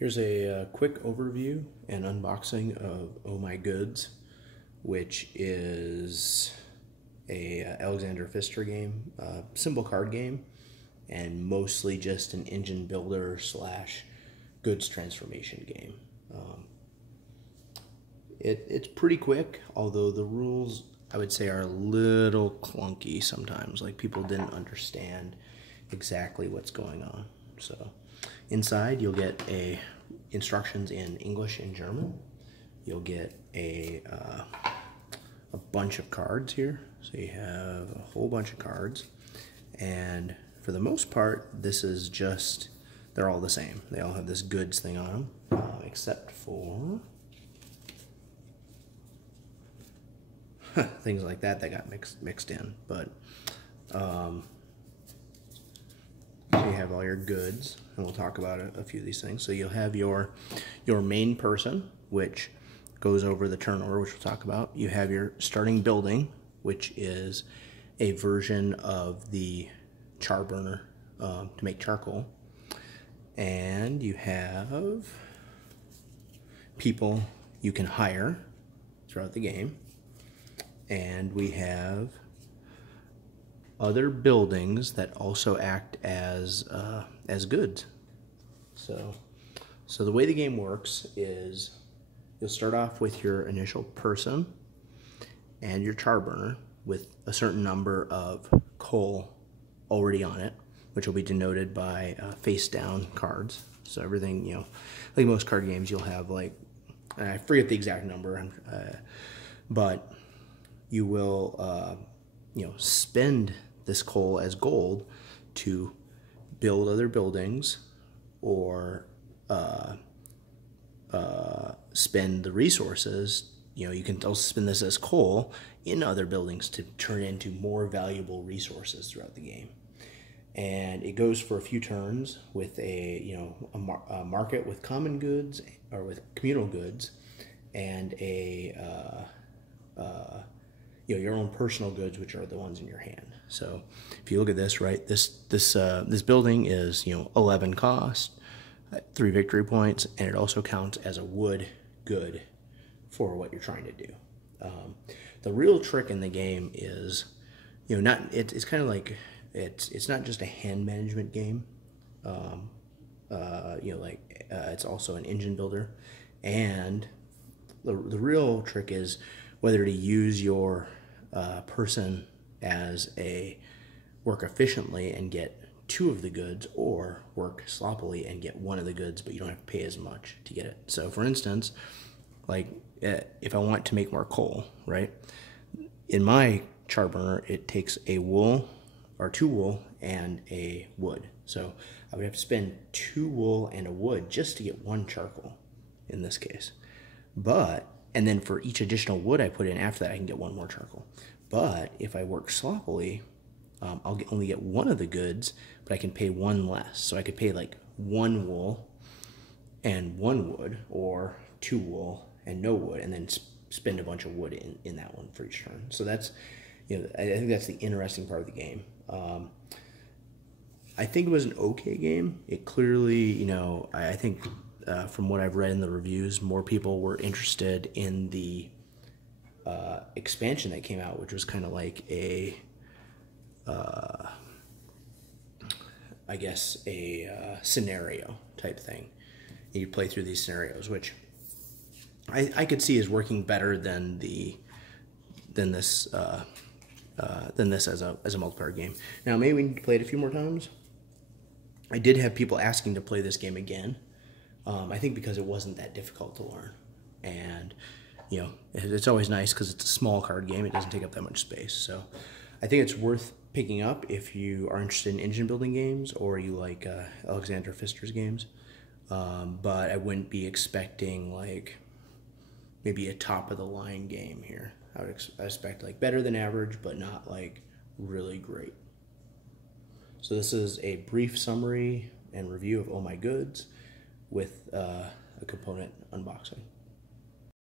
Here's a quick overview and unboxing of Oh My Goods, which is a Alexander Pfister game, symbol card game, and mostly just an engine builder slash goods transformation game. It's pretty quick, although the rules I would say are a little clunky sometimes. Like people didn't understand exactly what's going on. So inside you'll get instructions in English and German. You'll get a bunch of cards here. So you have a whole bunch of cards, and for the most part this is just, they're all the same. They all have this goods thing on them, except for things like that got mixed in. But so you have all your goods, and we'll talk about a few of these things. So you'll have your main person, which goes over the turn order, which we'll talk about. You have your starting building, which is a version of the char burner to make charcoal. And you have people you can hire throughout the game. And we have other buildings that also act as goods. So the way the game works is you'll start off with your initial person and your char burner with a certain number of coal already on it, which will be denoted by face down cards. So everything, you know, like most card games, you'll have like, I forget the exact number, but you will, you know, spend this coal as gold to build other buildings, or spend the resources. You know, you can also spend this as coal in other buildings to turn into more valuable resources throughout the game. And it goes for a few turns with a market with common goods or with communal goods, and your own personal goods, which are the ones in your hand. So if you look at this, right, this building is 11 cost, 3 victory points, and it also counts as a wood good for what you're trying to do. The real trick in the game is, it's kind of like it's not just a hand management game. It's also an engine builder, and the real trick is whether to use your person as a work efficiently and get 2 of the goods, or work sloppily and get 1 of the goods, but you don't have to pay as much to get it. So for instance, like if I want to make more coal, right, in my char burner it takes a wool or 2 wool and a wood. So I would have to spend 2 wool and a wood just to get 1 charcoal in this case. And then for each additional wood I put in after that, I can get 1 more charcoal. But if I work sloppily, I'll only get 1 of the goods, but I can pay 1 less. So I could pay like 1 wool and 1 wood, or 2 wool and no wood, and then spend a bunch of wood in that one for each turn. So that's, I think that's the interesting part of the game. I think it was an okay game. It clearly, I think from what I've read in the reviews, more people were interested in the expansion that came out, which was kind of like I guess a scenario type thing. You play through these scenarios, which I could see is working better than this as a multiplayer game. Now maybe we need to play it a few more times. I did have people asking to play this game again. I think because it wasn't that difficult to learn, and it's always nice because it's a small card game. It doesn't take up that much space, so I think it's worth picking up if you are interested in engine building games, or you like Alexander Pfister's games. But I wouldn't be expecting like maybe a top of the line game here. I would expect like better than average, but not like really great. So this is a brief summary and review of Oh My Goods with a component unboxing.